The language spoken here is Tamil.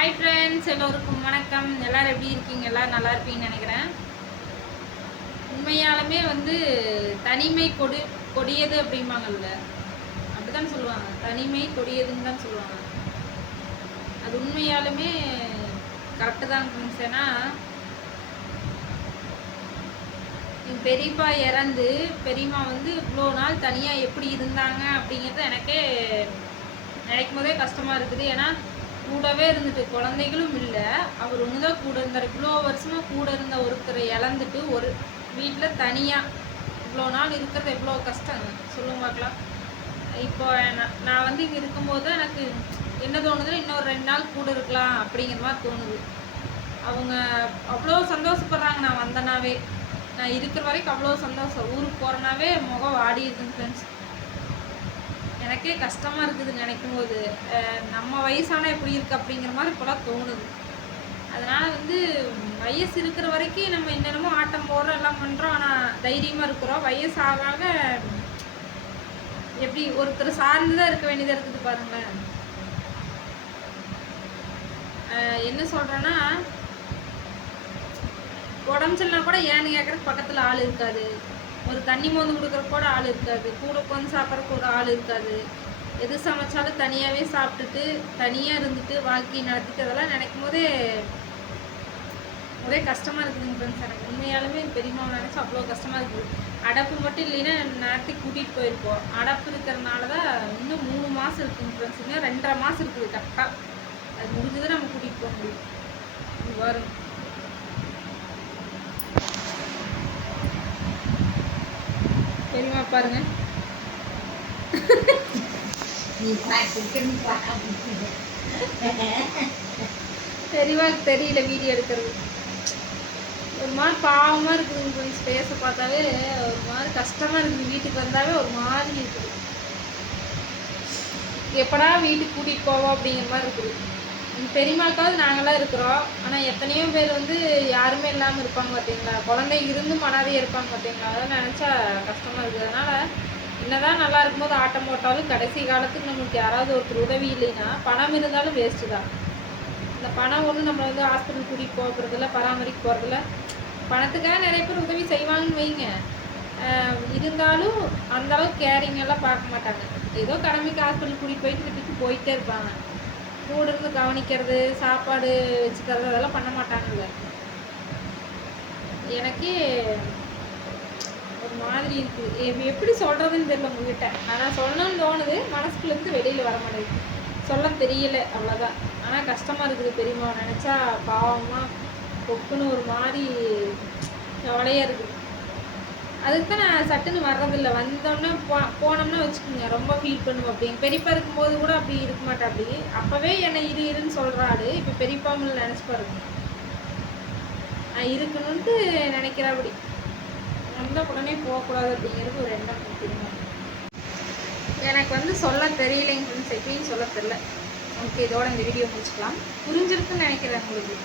ஹாய் ஃப்ரெண்ட்ஸ், எல்லோருக்கும் வணக்கம். எல்லோரும் எப்படி இருக்கீங்க? எல்லோரும் நல்லா இருப்பீங்கன்னு நினைக்கிறேன். உண்மையாலுமே தனிமை கொடியது அப்படிம்பாங்கல்ல, அப்படிதான் சொல்லுவாங்க. தனிமை கொடியதுன்னு தான் சொல்லுவாங்க. அது உண்மையாலுமே கரெக்டு தான் ஃப்ரெண்ட்ஸ். ஏன்னா என் பெரியப்பா இறந்து பெரியம்மா இவ்வளோ நாள் தனியாக எப்படி இருந்தாங்க அப்படிங்கிறது எனக்கே நினைக்கும் போதே கஷ்டமாக இருக்குது. ஏன்னா கூடவே இருந்துட்டு குழந்தைகளும் இல்லை, அவர் ஒன்று தான் கூட இருந்தார். இவ்வளோ வருஷமாக கூட இருந்த ஒருத்தரை இழந்துட்டு ஒரு வீட்டில் தனியாக இவ்வளோ நாள் இருக்கிறது எவ்வளோ கஷ்டங்க சொல்லுங்க பார்க்கலாம். இப்போ நான் இங்கே இருக்கும்போது எனக்கு என்ன தோணுதுன்னா, இன்னொரு 2 நாள் கூட இருக்கலாம் அப்படிங்கிற மாதிரி தோணுது. அவங்க அவ்வளோ சந்தோஷப்படுறாங்க. நான் வந்தனாவே, நான் இருக்கிற வரைக்கும் அவ்வளோ சந்தோஷம். ஊருக்கு போகிறனாவே முகம் வாடி இருக்குங்க ஃப்ரெண்ட்ஸ். எனக்கே கஷ்டமாக இருக்குது நினைக்கும் போது. நம்ம வயசானால் எப்படி இருக்குது அப்படிங்கிற மாதிரி இப்போலாம் தோணுது. அதனால் வயசு இருக்கிற வரைக்கும் நம்ம என்னென்னமோ ஆட்டம் போடுறோம், எல்லாம் பண்ணுறோம். ஆனால் தைரியமாக இருக்கிறோம். வயசு ஆகாக எப்படி ஒருத்தர் சார்ந்து தான் இருக்க வேண்டியதாக இருக்குது பாருங்களேன். என்ன சொல்கிறேன்னா, உடம்புச்சல்னா கூட ஏன்னு கேட்குறதுக்கு பக்கத்தில் ஆள் இருக்காது. ஒரு தண்ணி மோந்து கொடுக்குற கூட ஆள் இருக்காது. கூட உட்காந்து சாப்பிட்றக்கு ஒரு ஆள் இருக்காது. எது சமைச்சாலும் தனியாகவே சாப்பிட்டுட்டு தனியாக இருந்துட்டு வாழ்க்கையை நடத்திட்டு அதெல்லாம் நினைக்கும் போதே ஒரே கஷ்டமாக இருக்குதுங்க ஃப்ரெண்ட்ஸ். எனக்கு உண்மையாலுமே பெரியம்மாவை நினச்சி அவ்வளோ கஷ்டமாக இருக்குது. அடப்பு மட்டும் இல்லைன்னா நேரத்துக்கு கூட்டிகிட்டு போயிருப்போம். அடப்பு இருக்கிறனால தான் இன்னும் 3 மாதம் இருக்குங்க ஃப்ரெண்ட்ஸ். இன்னும் 2.5 மாதம் இருக்குது கரெக்டாக. அது முடிஞ்சது நம்ம கூட்டிகிட்டு போக முடியும். வரும் பெரியம்மா பாருங்க. பெரியவாக்கு தெரியல வீடியோ எடுக்கிறது. ஒரு மாதிரி பாவமாக இருக்குதுங்க கொஞ்சம் பேச பார்த்தாவே ஒரு மாதிரி கஷ்டமாக இருக்குது. வீட்டுக்கு வந்தாவே ஒரு மாதிரி இருக்குது. எப்படா வீட்டுக்கு கூட்டிகிட்டு போவோம் அப்படிங்கிற மாதிரி இருக்குது. பெரியம்மாக்காவது நாங்களாம் இருக்கிறோம். ஆனால் எத்தனையோ பேர் யாருமே இல்லாமல் இருப்பாங்க பார்த்தீங்களா. குழந்தை இருந்தும் மனாதியாக இருப்பாங்க பார்த்தீங்களா. அதெல்லாம் நினச்சா கஷ்டமாக இருக்குது. அதனால் என்னதான் நல்லா இருக்கும்போது ஆட்டம் போட்டாலும் கடைசி காலத்துக்கு நம்மளுக்கு யாராவது ஒருத்தர் உதவி இல்லைன்னா பணம் இருந்தாலும் வேஸ்ட்டு தான். இந்த பணம் ஒன்று நம்மளை ஹாஸ்பிட்டல் கூட்டிகிட்டு போகிறதில்ல, பராமரிக்க போகிறதில்ல. பணத்துக்காக நிறைய பேர் உதவி செய்வாங்கன்னு வைங்க. இருந்தாலும் அந்தளவுக்கு கேரிங் எல்லாம் பார்க்க மாட்டாங்க. ஏதோ கடமைக்கு ஹாஸ்பிட்டல் கூட்டிகிட்டு போயிட்டு விட்டுட்டு போயிட்டே இருப்பாங்க. கூட இருந்து கவனிக்கிறது, சாப்பாடு வச்சுக்கிறது அதெல்லாம் பண்ண மாட்டாங்கல்ல. எனக்கே ஒரு மாதிரி இருக்குது. எப்படி சொல்கிறதுன்னு தெரியல உங்ககிட்ட. ஆனால் சொல்லணும்னு தோணுது, மனசுக்குள்ளேருந்து வெளியில் வர மாட்டேங்குது. சொல்ல தெரியல, அவ்வளோதான். ஆனால் கஷ்டமாக இருக்குது. பெரியம்மாவை நினச்சா பாவமாக கொக்குன்னு ஒரு மாதிரி கவலையாக இருக்குது. அதுக்கு தான் நான் சட்டுன்னு வர்றதில்ல. வந்தோடனே போனோம்னா வச்சுக்கோங்க ரொம்ப ஃபீல் பண்ணுவோம். அப்படிங்க பெரியப்பா இருக்கும்போது கூட அப்படி இருக்க மாட்டேன். அப்படி அப்போவே என்னை இருன்னு சொல்கிறாள். இப்போ பெரியப்பாமல் நினச்சி பாருங்க. நான் இருக்கணும்ன்ட்டு நினைக்கிறேன். அப்படி வந்தால் உடனே போகக்கூடாது அப்படிங்கிறது ஒரு எண்ணம் தெரியுமா. எனக்கு சொல்ல தெரியலைங்க ஃப்ரெண்ட்ஸ். எப்பயும் சொல்ல தெரியல. ஓகே, இதோட இந்த வீடியோ முடிச்சுக்கலாம். புரிஞ்சிருக்குன்னு நினைக்கிறேன் உங்களுக்கு.